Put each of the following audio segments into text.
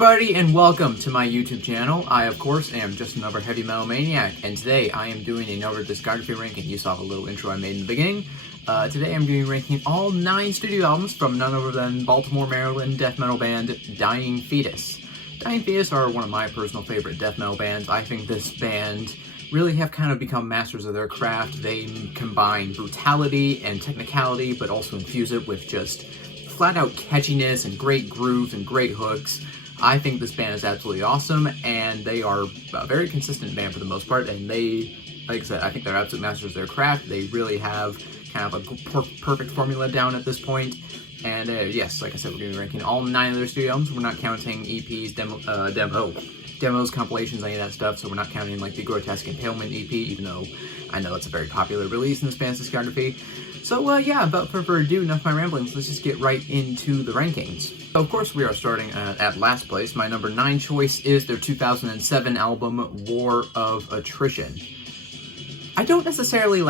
everybody, and welcome to my YouTube channel. I, of course, am just another heavy metal maniac, and today I am doing another discography ranking. You saw the little intro I made in the beginning. Today I'm doing ranking all 9 studio albums from none other than Baltimore, Maryland death metal band Dying Fetus. Dying Fetus are one of my personal favorite death metal bands. I think this band really have kind of become masters of their craft. They combine brutality and technicality, but also infuse it with just flat-out catchiness and great grooves and great hooks. I think this band is absolutely awesome, and they are a very consistent band for the most part, and they, like I said, I think they're absolute masters of their craft. They really have kind of a perfect formula down at this point. And yes, like I said, we're going to be ranking all 9 of their studio albums. We're not counting EPs, demos, compilations, any of that stuff, so we're not counting like the Grotesque Impalement EP, even though I know it's a very popular release in this band's discography. So yeah, without further ado, enough of my ramblings, let's just get right into the rankings. So, of course, we are starting at last place. My number 9 choice is their 2007 album, War of Attrition. I don't necessarily,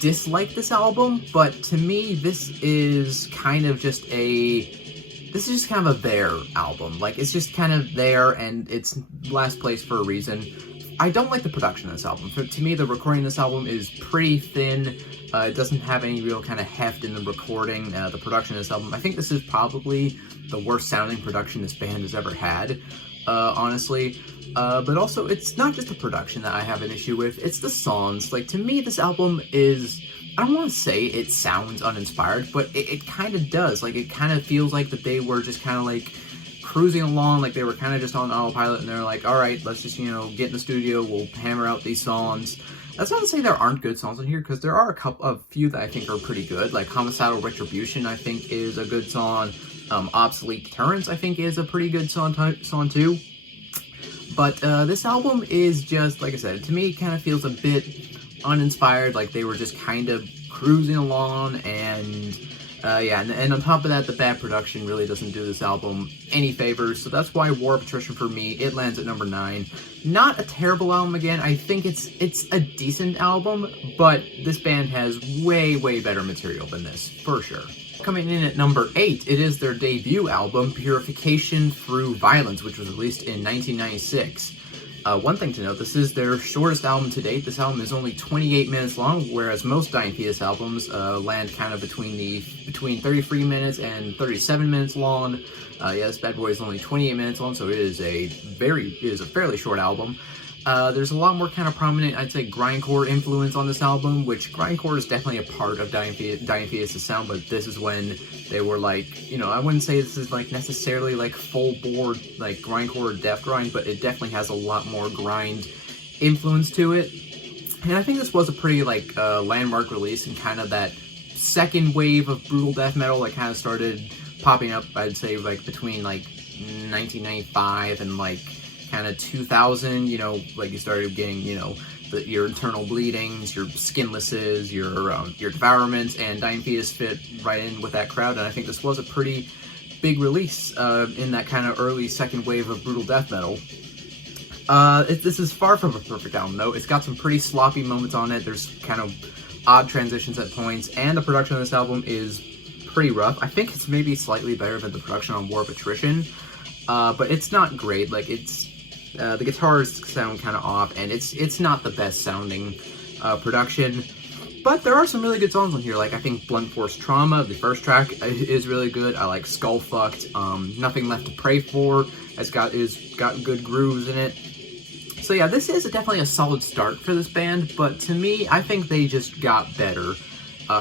dislike this album, but to me, this is kind of just kind of a there album. It's just kind of there, and it's last place for a reason. I don't like the production of this album. To me, the recording of this album is pretty thin. It doesn't have any real kind of heft in the recording, the production of this album. I think this is probably the worst sounding production this band has ever had, honestly. But also, it's not just the production that I have an issue with, it's the songs. To me, this album is, I don't want to say it sounds uninspired, but it kind of does. It kind of feels like that they were just kind of cruising along, they were kind of just on autopilot, and they're like, alright, let's just, get in the studio, we'll hammer out these songs. That's not to say there aren't good songs in here, because there are a few that I think are pretty good, like Homicidal Retribution, I think, is a good song. Obsolete Deterrence, I think, is a pretty good song too. But this album is just, like I said, to me, it kind of feels a bit uninspired, like they were just kind of cruising along, and yeah, and on top of that, the bad production really doesn't do this album any favors, so that's why War of Attrition for me, it lands at number 9. Not a terrible album again, I think it's a decent album, but this band has way, way better material than this, for sure. Coming in at number 8, it is their debut album, Purification Through Violence, which was released in 1996. One thing to note, this is their shortest album to date. This album is only 28 minutes long, whereas most Dying Fetus albums land kind of between 33 minutes and 37 minutes long. Yeah, this bad boy is only 28 minutes long, so it is a fairly short album. There's a lot more kind of prominent, I'd say, grindcore influence on this album, which grindcore is definitely a part of Dying Fetus' sound, but this is when they were I wouldn't say this is necessarily full bore grindcore or death grind, but it definitely has a lot more grind influence to it. And I think this was a pretty landmark release, and kind of that second wave of brutal death metal that kind of started popping up, I'd say, between 1995 and kind of 2000, you started getting, your Internal Bleedings, your Skinlesses, your Devourments, and Dying Fetus fit right in with that crowd, and I think this was a pretty big release in that kind of early second wave of brutal death metal. This is far from a perfect album, though. It's got some pretty sloppy moments on it. There's kind of odd transitions at points, and the production of this album is pretty rough. I think it's maybe slightly better than the production on War of Attrition, but it's not great. The guitars sound kind of off, and it's not the best sounding production, but there are some really good songs on here. I think Blunt Force Trauma, the first track, is really good. I like Skullfucked. Nothing Left to Pray For has got good grooves in it. So yeah, this is definitely a solid start for this band, but to me, I think they just got better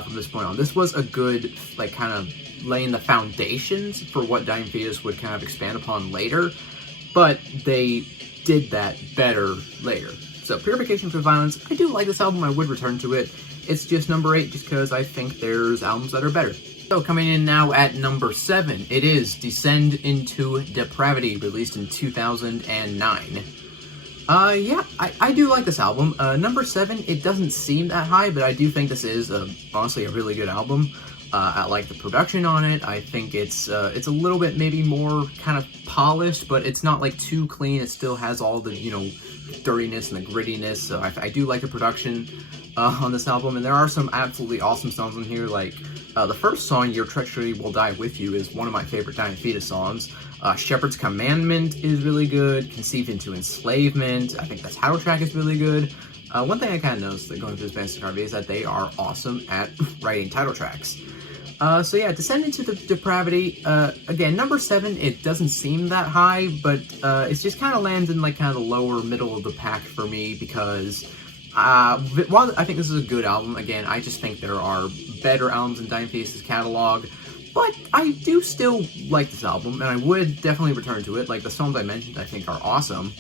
from this point on. This was a good, kind of laying the foundations for what Dying Fetus would kind of expand upon later, but they did that better later. So Purification Through Violence, I do like this album, I would return to it. It's just number 8 just because I think there's albums that are better. So coming in now at number 7, it is Descend Into Depravity, released in 2009. Yeah, I do like this album. Number 7, it doesn't seem that high, but I do think this is honestly a really good album. I like the production on it. I think it's a little bit maybe more kind of polished, but it's not too clean. It still has all the, dirtiness and the grittiness. So I do like the production on this album, and there are some absolutely awesome songs in here. The first song, Your Treachery Will Die With You, is one of my favorite Dying Fetus songs. Shepherd's Commandment is really good. Conceived into Enslavement, I think the title track is really good. One thing I kind of noticed that going through this band's discography is that they are awesome at writing title tracks. So yeah, Descend into the Depravity, again, number 7, it doesn't seem that high, but it just kind of lands in like kind of the lower middle of the pack for me because while I think this is a good album, again, I just think there are better albums in Dying Fetus' catalog, but I do still like this album, and I would definitely return to it. Like, the songs I mentioned I think are awesome.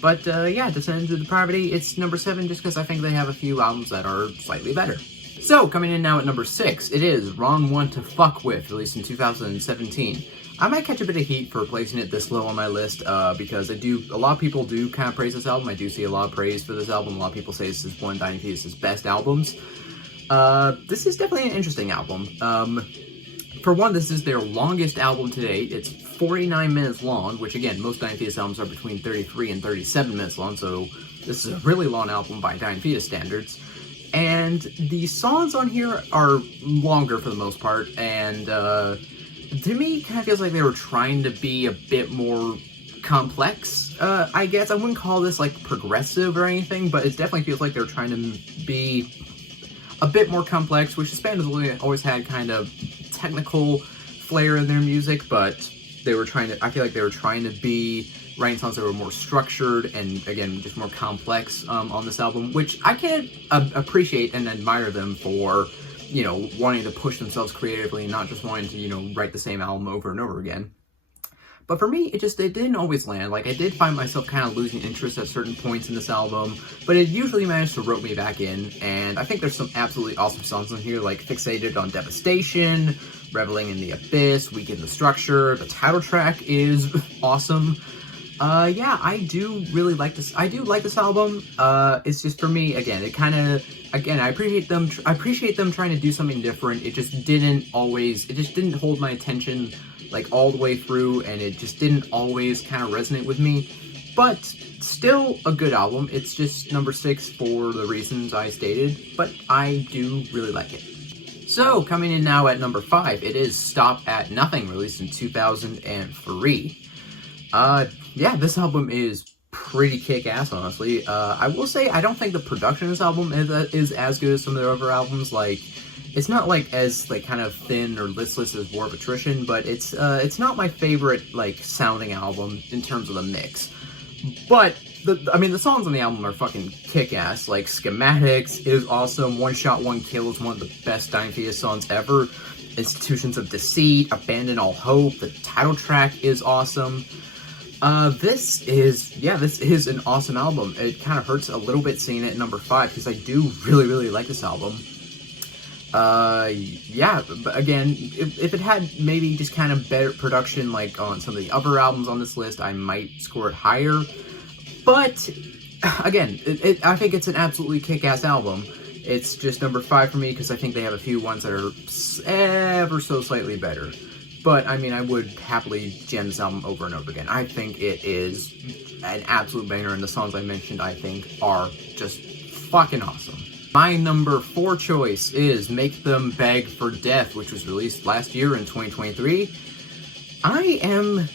But yeah, Descend into Depravity, it's number 7 just because I think they have a few albums that are slightly better. So, coming in now at number 6, it is Wrong One to Fuck With, released in 2017. I might catch a bit of heat for placing it this low on my list, because a lot of people do kind of praise this album. I do see a lot of praise for this album. A lot of people say this is one of Dying Fetus' best albums. This is definitely an interesting album. For one, this is their longest album to date. It's 49 minutes long, which again, most Dying Fetus albums are between 33 and 37 minutes long, so this is a really long album by Dying Fetus standards. And the songs on here are longer for the most part, and to me, it kind of feels like they were trying to be a bit more complex, I guess. I wouldn't call this, like, progressive or anything, but it definitely feels like they're trying to be a bit more complex, which the band has always had kind of technical flair in their music, but I feel like they were trying to be writing songs that were more structured and, again, just more complex on this album, which I can appreciate and admire them for, you know, wanting to push themselves creatively and not just wanting to, you know, write the same album over and over again. But for me, it didn't always land. Like, I did find myself kind of losing interest at certain points in this album, but it usually managed to rope me back in, and I think there's some absolutely awesome songs on here, like Fixated on Devastation, Reveling in the Abyss, Weaken the Structure. The title track is awesome. Yeah, I do really like this. I do like this album. It's just, for me, again, I appreciate them trying to do something different. It just didn't hold my attention, like, all the way through, and it just didn't always kind of resonate with me. But still a good album. It's just number 6 for the reasons I stated, but I do really like it. So, coming in now at number 5, it is Stop at Nothing, released in 2003. Yeah, this album is pretty kick-ass, honestly. I will say, I don't think the production of this album is as good as some of their other albums. Like, it's not, like, as, like, kind of thin or listless as War of Attrition, but it's not my favorite, like, sounding album in terms of the mix. But, the songs on the album are fucking kick-ass. Like, Schematics is awesome. One Shot, One Kill is one of the best Dying Fetus songs ever. Institutions of Deceit, Abandon All Hope, the title track is awesome. This is an awesome album. It kind of hurts a little bit seeing it at number 5, because I do really, really like this album. Yeah, but again, if it had maybe just kind of better production, like on some of the other albums on this list, I might score it higher. But, again, I think it's an absolutely kick-ass album. It's just number 5 for me, because I think they have a few ones that are ever so slightly better. But, I mean, I would happily jam this album over and over again. I think it is an absolute banger, and the songs I mentioned, I think, are just fucking awesome. My number 4 choice is Make Them Beg for Death, which was released last year in 2023.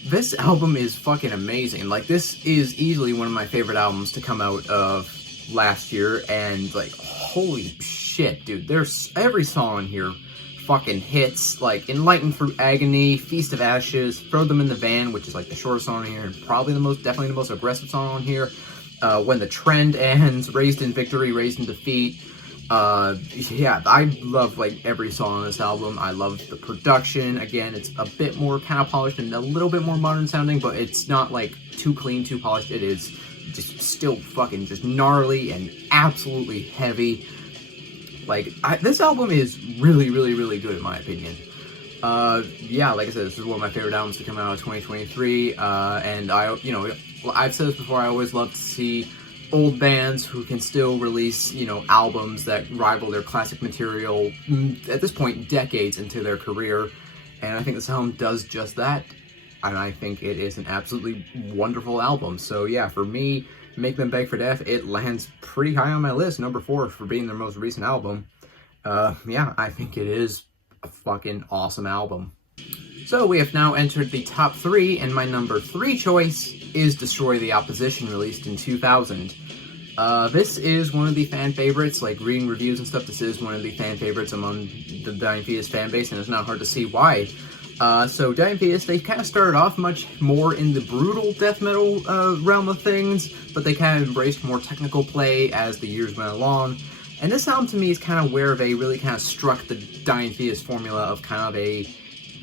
This album is fucking amazing. Like, this is easily one of my favorite albums to come out of last year, and, like, holy shit, dude. There's every song on here fucking hits, like Enlightened Through Agony, Feast of Ashes, Throw Them in the Van, which is like the shortest song on here, and probably definitely the most aggressive song on here. When the Trend Ends, Raised in Victory, Raised in Defeat. Yeah, I love, like, every song on this album. I love the production. Again, it's a bit more kind of polished and a little bit more modern sounding, but it's not, like, too clean, too polished. It is just still fucking just gnarly and absolutely heavy. Like, this album is really, really, really good in my opinion. Yeah, like I said, this is one of my favorite albums to come out of 2023, and I've said this before, I always love to see old bands who can still release, albums that rival their classic material, at this point, decades into their career, and I think this album does just that, and I think it is an absolutely wonderful album. So yeah, for me, Make Them Beg for Death, it lands pretty high on my list, number 4 for being their most recent album. Yeah, I think it is a fucking awesome album. So we have now entered the top 3, and my number 3 choice is Destroy the Opposition, released in 2000. This is one of the fan favorites, like reading reviews and stuff, this is one of the fan favorites among the Dying Fetus fan base, and it's not hard to see why. So Dying Fetus, they kind of started off much more in the brutal death metal realm of things, but they kind of embraced more technical play as the years went along. And this album to me is kind of where they really kind of struck the Dying Fetus formula of kind of a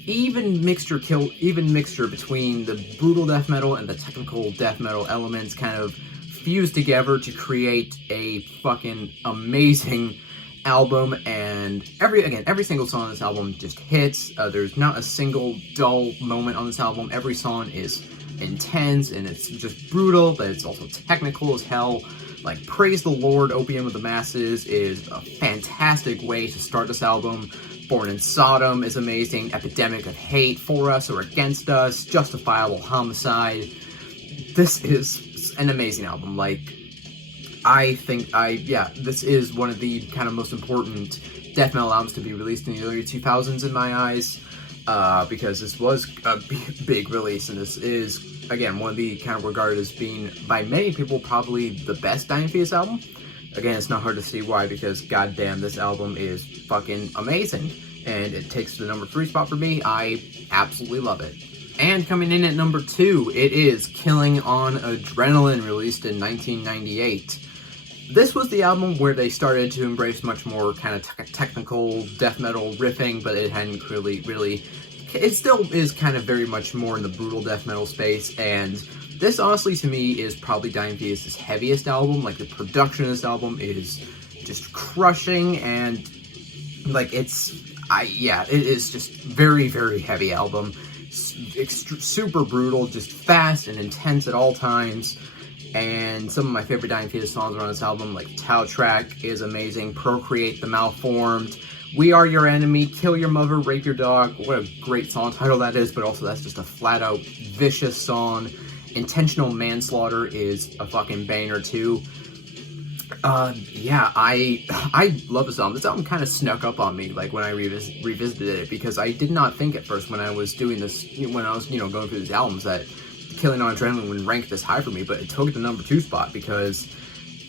even mixture between the brutal death metal and the technical death metal elements, kind of fused together to create a fucking amazing album. And every single song on this album just hits. There's not a single dull moment on this album. Every song is intense and it's just brutal, but it's also technical as hell. Like, Praise the Lord, Opium of the Masses is a fantastic way to start this album. Born in Sodom is amazing. Epidemic of Hate, For Us or Against Us, Justifiable Homicide. This is an amazing album. Like, this is one of the kind of most important death metal albums to be released in the early 2000s in my eyes, because this was a big release, and this is, again, one of the kind of regarded as being, by many people, probably the best Dying Fetus album. Again, it's not hard to see why, because goddamn, this album is fucking amazing, and it takes the number 3 spot for me. I absolutely love it. And coming in at number 2, it is Killing on Adrenaline, released in 1998. This was the album where they started to embrace much more kind of technical death metal riffing, but it hadn't really... It still is kind of very much more in the brutal death metal space, and this, honestly, to me, is probably Dying Fetus' heaviest album. Like, the production of this album is just crushing, and, like, it is just very, very heavy album. Super brutal, just fast and intense at all times. And some of my favorite Dying Fetus songs are on this album, like Tau Track is amazing, Procreate the Malformed, We Are Your Enemy, Kill Your Mother, Rape Your Dog. What a great song title that is, but also that's just a flat-out vicious song. Intentional Manslaughter is a fucking banger too. I love this album. This album kind of snuck up on me, like, when I revisited it, because I did not think at first when I was doing this, when I was, going through these albums, that Killing on Adrenaline would rank this high for me, but it took the number 2 spot, because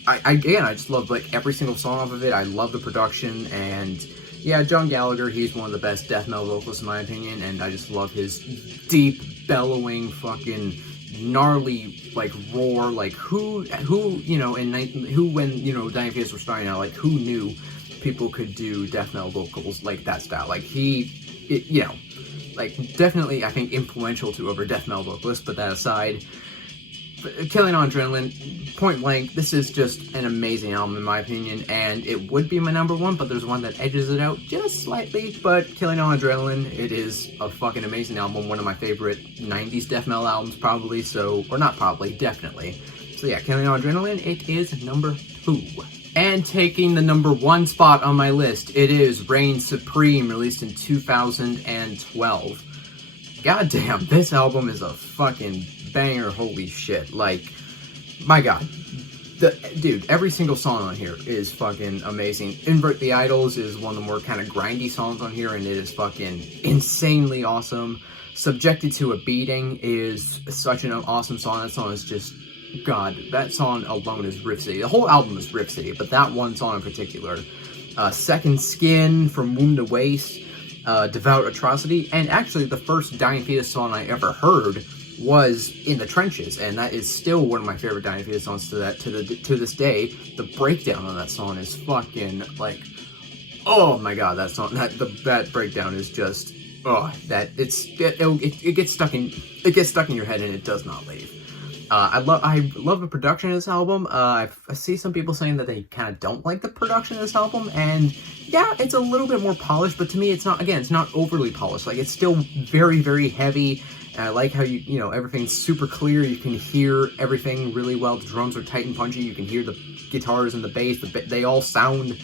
I just love, like, every single song off of it. I love the production, and yeah, John Gallagher, he's one of the best death metal vocalists in my opinion, and I just love his deep, bellowing, fucking gnarly, like, roar. Like, when Dying Fetus were starting out, like, who knew people could do death metal vocals like that style? Like, like, definitely, I think, influential to other death metal vocalists, but that aside, Killing on Adrenaline, point blank, this is just an amazing album in my opinion, and it would be my number 1, but there's one that edges it out just slightly. But Killing on Adrenaline, it is a fucking amazing album, one of my favorite 90s death metal albums probably, definitely. So yeah, Killing on Adrenaline, it is number 2. And taking the number 1 spot on my list, it is Reign Supreme, released in 2012. Goddamn, this album is a fucking banger, holy shit. Like, my god. Dude, every single song on here is fucking amazing. Invert the Idols is one of the more kind of grindy songs on here, and it is fucking insanely awesome. Subjected to a Beating is such an awesome song. That song is just, god, that song alone is Riff City. The whole album is Riff City, but that one song in particular. Second Skin, From Womb to Waist, Devout Atrocity, and actually the first Dying Fetus song I ever heard was In the Trenches, and that is still one of my favorite Dying Fetus songs to this day. The breakdown on that song is fucking, like, oh my god, that song, that breakdown is just, it gets stuck in your head and it does not leave. I love the production of this album. I see some people saying that they kind of don't like the production of this album, and yeah, it's a little bit more polished, but to me, it's not overly polished. Like, it's still very, very heavy. And I like how everything's super clear. You can hear everything really well. The drums are tight and punchy. You can hear the guitars and the bass. They all sound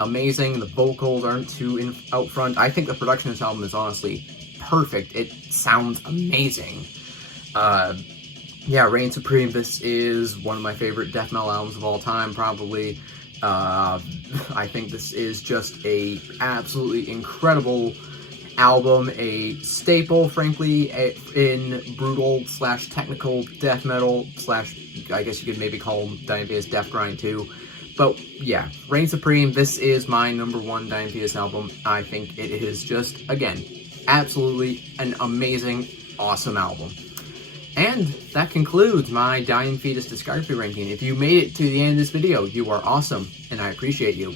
amazing. The vocals aren't too out front. I think the production of this album is honestly perfect. It sounds amazing. Yeah, Reign Supreme, this is one of my favorite death metal albums of all time, probably. I think this is just a absolutely incredible album, a staple, frankly, in brutal / technical death metal / I guess you could maybe call them Dying Fetus death grind too. But yeah, Reign Supreme, this is my #1 Dying Fetus album. I think it is just, again, absolutely an amazing, awesome album. And that concludes my Dying Fetus discography ranking. If you made it to the end of this video, you are awesome, and I appreciate you.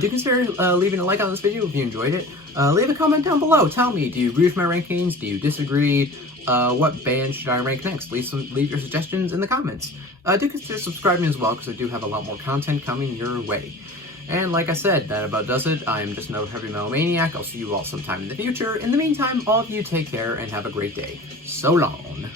Do consider leaving a like on this video if you enjoyed it. Leave a comment down below. Tell me, do you agree with my rankings? Do you disagree? What band should I rank next? Leave your suggestions in the comments. Do consider subscribing as well, because I do have a lot more content coming your way. And like I said, that about does it. I am just another heavy metal maniac. I'll see you all sometime in the future. In the meantime, all of you take care and have a great day. So long.